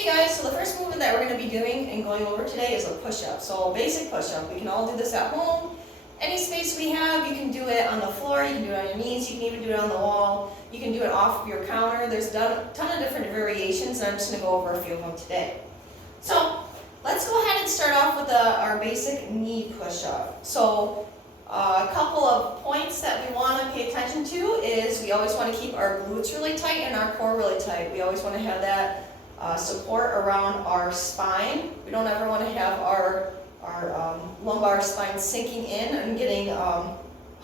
Hey guys, so the first movement that we're going to be doing and going over today is a push-up. So basic push-up. We can all do this at home. Any space we have, you can do it on the floor, you can do it on your knees, you can even do it on the wall. You can do it off of your counter. There's a ton of different variations, and I'm just going to go over a few of them today. So let's go ahead and start off with our basic knee push-up. So a couple of points that we want to pay attention to is we always want to keep our glutes really tight and our core really tight. We always want to have that support around our spine. We don't ever want to have our lumbar spine sinking in and getting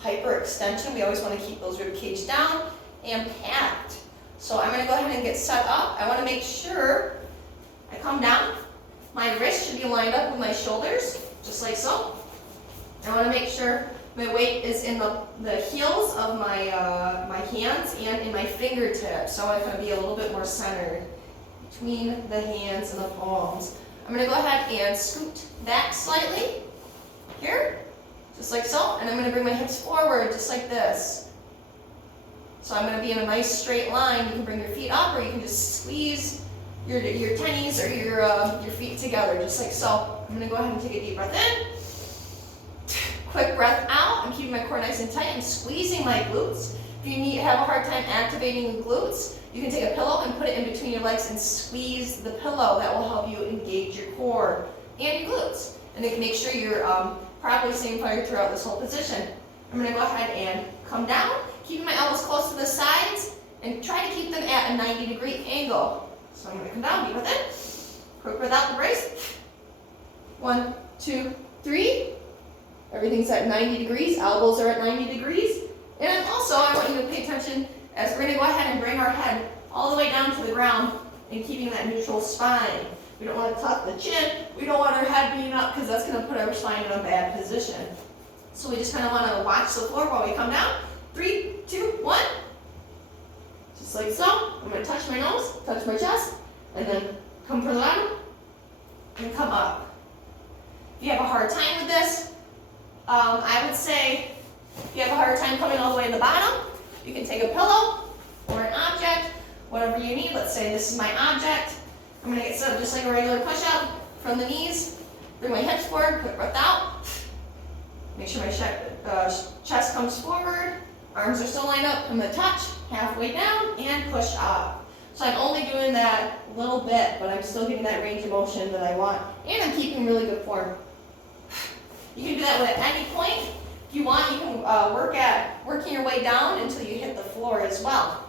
hyperextension. We always want to keep those rib cage down and packed. So I'm going to go ahead and get set up. I want to make sure I come down. My wrist should be lined up with my shoulders, just like so. I want to make sure my weight is in the heels of my hands and in my fingertips. So I want to be a little bit more centered between the hands and the palms. I'm going to go ahead and scoot back slightly here, just like so, and I'm going to bring my hips forward just like this. So I'm going to be in a nice straight line. You can bring your feet up, or you can just squeeze your tennies or your feet together, just like so. I'm going to go ahead and take a deep breath in. Quick breath out. I'm keeping my core nice and tight. I'm squeezing my glutes. If you have a hard time activating the glutes, you can take a pillow and put it in between your legs and squeeze the pillow. That will help you engage your core and your glutes. And then make sure you're properly staying fired throughout this whole position. I'm going to go ahead and come down, keeping my elbows close to the sides, and try to keep them at a 90-degree angle. So I'm going to come down, deep breath in, quick breath out the brace. 1, 2, 3. Everything's at 90 degrees, elbows are at 90 degrees. And also, I want you to pay attention as we're going to go ahead and bring our head all the way down to the ground and keeping that neutral spine. We don't want to tuck the chin. We don't want our head being up because that's going to put our spine in a bad position. So we just kind of want to watch the floor while we come down. 3, 2, 1. Just like so. I'm going to touch my nose, touch my chest, and then come from the bottom and come up. If you have a hard time with this, I would say if you have a hard time coming all the way to the bottom, you can take a pillow or an object, whatever you need. Let's say this is my object. I'm going to get set up just like a regular push-up from the knees. Bring my hips forward, quick breath out. Make sure my chest comes forward. Arms are still lined up. I'm going to touch, halfway down, and push up. So I'm only doing that little bit, but I'm still getting that range of motion that I want. And I'm keeping really good form. You can do that at any point. If you want, you can working your way down until you hit the floor as well.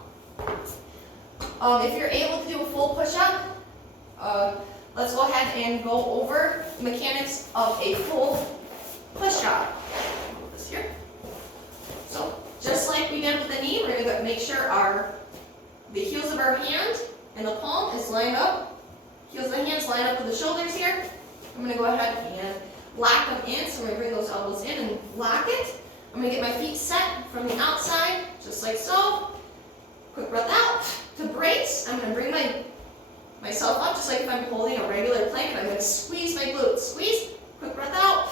If you're able to do a full push-up, let's go ahead and go over the mechanics of a full push-up. Put this here. So just like we did with the knee, we're going to make sure the heels of our hand and the palm is lined up. Heels of the hands line up with the shoulders here. I'm going to go ahead and lock them in, so I'm going to bring those elbows in and lock it. I'm going to get my feet set from the outside, just like so. Quick breath out. To brace, I'm going to bring myself up, just like if I'm holding a regular plank, and I'm going to squeeze my glutes. Squeeze, quick breath out,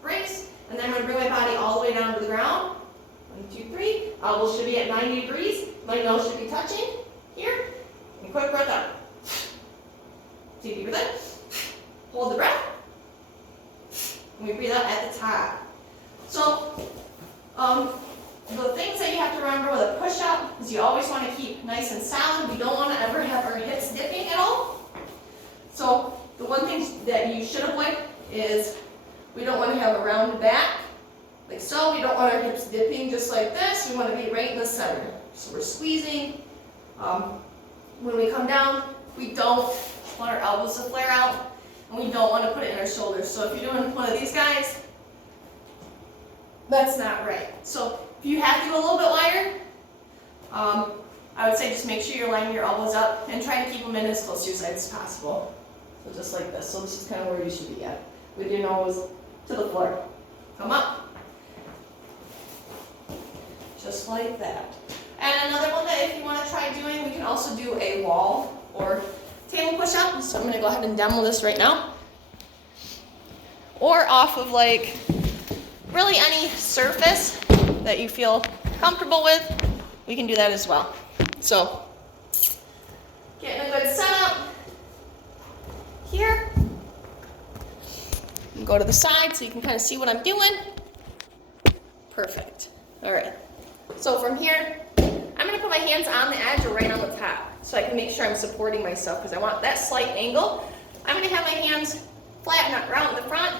brace, and then I'm going to bring my body all the way down to the ground. 1, 2, 3. Elbows should be at 90 degrees. My nose should be touching here. And quick breath out. Take a deep breath in. Hold the breath. And we breathe out at the top. So, the things that you have to remember with a push-up is you always want to keep nice and solid. We don't want to ever have our hips dipping at all. So, the one thing that you should avoid is we don't want to have a rounded back, like so. We don't want our hips dipping just like this. We want to be right in the center. So we're squeezing. When we come down, we don't want our elbows to flare out. And we don't want to put it in our shoulders. So if you're doing one of these guys, that's not right. So if you have to go a little bit wider, I would say just make sure you're lining your elbows up and try to keep them in as close to your sides as possible. So just like this. So this is kind of where you should be at, with your nose to the floor. Come up. Just like that. And another one that if you want to try doing, we can also do a wall or table push-up. So I'm going to go ahead and demo this right now. Or off of like really any surface that you feel comfortable with, we can do that as well. So getting a good setup, go to the side so you can kind of see what I'm doing. Perfect. All right. So from here, I'm gonna put my hands on the edge or right on the top so I can make sure I'm supporting myself because I want that slight angle. I'm gonna have my hands flat and round in the front.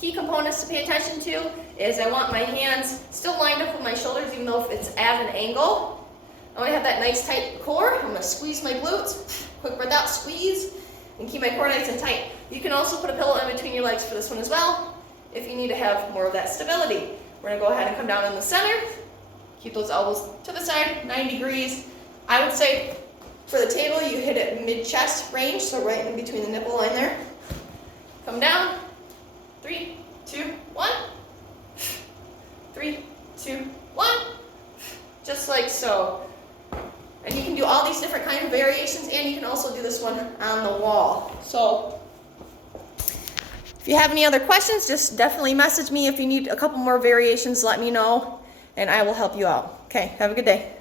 Key components to pay attention to is I want my hands still lined up with my shoulders even though if it's at an angle. I want to have that nice tight core. I'm going to squeeze my glutes, quick breath out, squeeze, and keep my core nice and tight. You can also put a pillow in between your legs for this one as well if you need to have more of that stability. We're going to go ahead and come down in the center. Keep those elbows to the side, 90 degrees. I would say for the table you hit it mid-chest range, so right in between the nipple line there. Come down. 3, 2, 1. 3, 2, 1. Just like so. And you can do all these different kind of variations, and you can also do this one on the wall. So if you have any other questions, just definitely message me. If you need a couple more variations, let me know, and I will help you out. Okay, have a good day.